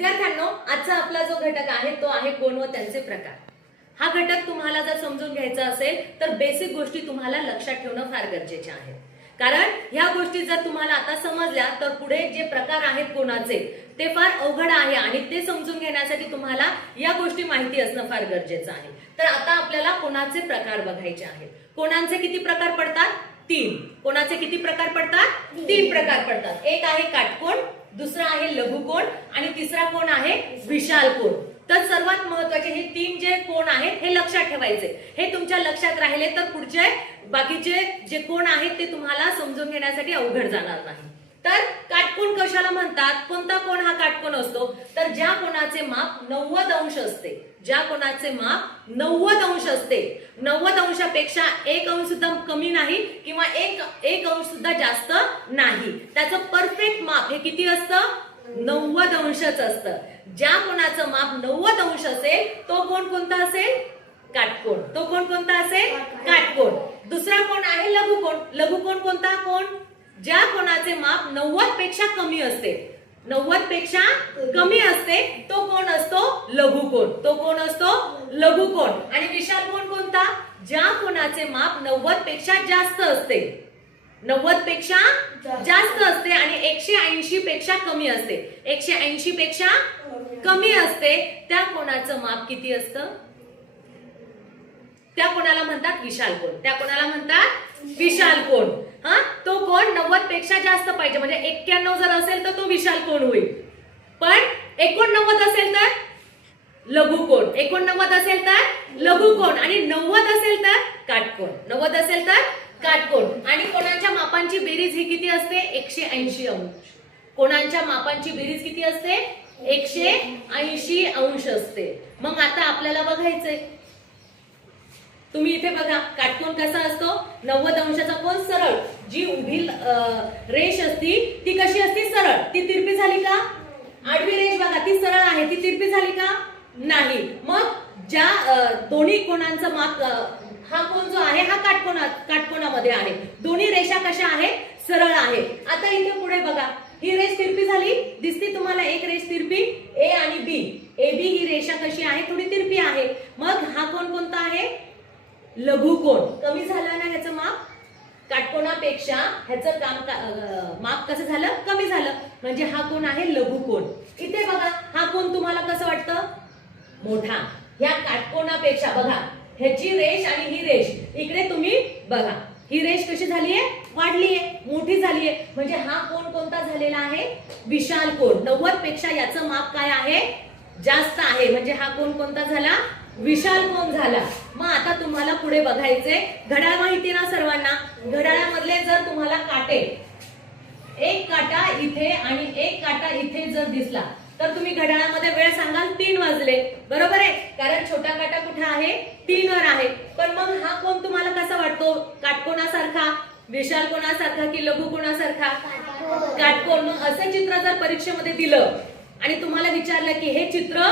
विद्यार्थ्यांनो, आजचा आपला जो घटक आहे तो आहे कोण व त्यांचे प्रकार। हा घटक तुम्हाला जर समजून घ्यायचा असेल तर बेसिक गोष्टी तुम्हाला लक्षात ठेवणं फार गरजेचे आहे। कारण ह्या गोष्टी जर तुम्हाला आता समजल्या तर पुढे जे प्रकार आहेत कोणाचे ते फार अवघड आहे आणि ते समजून घेण्यासाठी तुम्हाला या गोष्टी माहिती असणं फार गरजेचं आहे। तर आता आपल्याला कोणाचे प्रकार बघायचे आहेत। कोणाचे किती प्रकार पडतात? 3। कोणाचे किती प्रकार पडतात? 3 प्रकार पडतात। एक आहे काटकोन, दुसरा आहे लघुकोन आणि तिसरा कोण आहे? विशाल कोन। तर सर्वात महत्त्वाचे हे 3 जे कोण आहेत हे लक्षात ठेवायचे। हे तुमच्या लक्षात राहिले तर पुढचे बाकीचे जे कोण आहेत ते तुम्हाला समजून घेण्यासाठी अवघड जाणार नाही। तर काटकोन कशाला म्हणतात? कोणता कोण हा काटकोन असतो? तर ज्या कोणाचे माप 90 अंश असते, ज्या कोणाचे माप 90 अंश असते, 90 अंशापेक्षा 1 अंश सुद्धा कमी नाही किंवा एक अंश सुद्धा जास्त नाही, त्याचं परफेक्ट माप हे किती असतं? 90 अंशच असतं। ज्या कोणाचं माप 90 अंश असेल तो कोण कोणता असेल? काटकोन। तो कोण कोणता असेल? काटकोन। दुसरा कोण आहे? लघुकोन। लघुकोन कोणता कोण? ज्या कोणाचे माप 90 पेक्षा कमी असते, 90 पेक्षा कमी असते तो कोण असतो? लघुकोन। तो कोण असतो? लघुकोन। आणि विशाल कोन कोणता? ज्या कोणाचे माप 90 पेक्षा जास्त असते, 90 पेक्षा जास्त असते आणि 180 पेक्षा कमी असते, 180 पेक्षा कमी असते, त्या कोणाचं माप किती असतं? त्या कोणाला म्हणतात? विशाल कोन। त्या कोणाला म्हणतात? विशाल कोन। तो कोण 90 पेक्षा जास्त पाहिजे, म्हणजे 91 जर असेल तर तो विशाल कोन होईल, पण 89 असेल तर लघुकोन, 89 असेल तर लघुकोन आणि 90 असेल तर काटकोन, 90 असेल तर काटकोन। आणि कोणाच्या मापांची बेरीज ही किती असते? 180 अंश। कोणाच्या मापांची बेरीज किती असते? 180 अंश असते। मग आता आपल्याला बघायचंय, तुम्ही इथे बघा काटकोन कसा असतो? 90 अंशाचा कोन सरळ, जी उभी रेष असती ती कशी असती? सरळ। ती तिरपी झाली का? आडवी रेष बघा ती सरळ आहे, ती तिरपी झाली का? नाही। मग ज्या दोन्ही कोणांचं माप, हा कोन जो आहे हा काटकोनामध्ये आहे, दोन्ही रेषा कशा आहेत? सरळ आहे। आता इथे पुढे बघा, ही रेष तिरपी झाली, दिसते तुम्हाला एक रेष तिरपी ए आणि बी, ए बी ही रेषा कशी आहे? थोडी तिरपी आहे। मग हा कोन कोणता आहे? लघुकोन। कमी झाला ना ह्याचं माप? काटकोनापेक्षा ह्याचं माप कसं झालं? कमी झालं, म्हणजे हा कोण आहे? लघुकोन। इथे बघा हा कोन तुम्हाला कसं वाटतं? मोठा। ह्या काटकोनापेक्षा बघा ह्याची रेष आणि ही रेष, इकडे तुम्ही बघा ही रेष कशी झालीये? वाढलीये, मोठी झालीये, म्हणजे हा कोन कोणता झालेला आहे? विशाल कोन। 90 पेक्षा याचं माप काय आहे? जास्त आहे, म्हणजे हा कोन कोणता झाला? विशाल कोन झाला। मग आता तुम्हाला पुढे बघायचे, घड्याळ माहिती ना सर्वांना? घड्याळामधले जर तुम्हाला काटे, एक काटा इथे आणि एक काटा इथे जर दिसला तर तुम्ही घड्याळामध्ये वेळ सांगाल 3 वाजले, बरोबर आहे? कारण छोटा काटा कुठे आहे? 3 वर आहे। पण मग हा कोन तुम्हाला कसा वाटतो? काटकोनासारखा, विशाल कोनासारखा की लघुकोनासारखा? काटकोन। मग असं चित्र जर परीक्षेमध्ये दिलं आणि तुम्हाला विचारलं की हे चित्र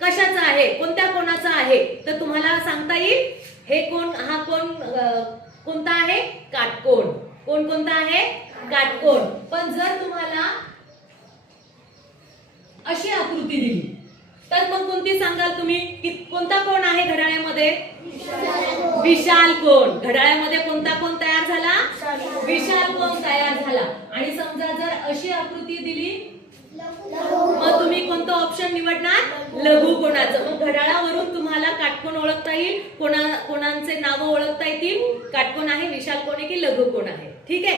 कशाचं आहे, कोणत्या कोणाचं आहे, तर तुम्हाला सांगता येईल हे कोण, हा कोण कोणता आहे? काटकोन। कोण कोणता आहे? काटकोन। पण जर तुम्हाला अशी आकृती दिली तर मग कोणती सांगाल तुम्ही? की कोणता कोण आहे घड्याळामध्ये? विशाल कोन। घड्याळामध्ये कोणता कोण तयार झाला? विशाल कोन तयार झाला। आणि समजा जर अशी आकृती दिली मग तुम्ही कोणतं ऑप्शन निवडणार? लघुकोनाचं। मग घड्याळावरून तुम्हाला काटकोन ओळखता येईल, कोणांचे नाव ओळखता येतील, काटकोन आहे, विशाल कोन आहे की लघुकोन आहे। ठीक आहे।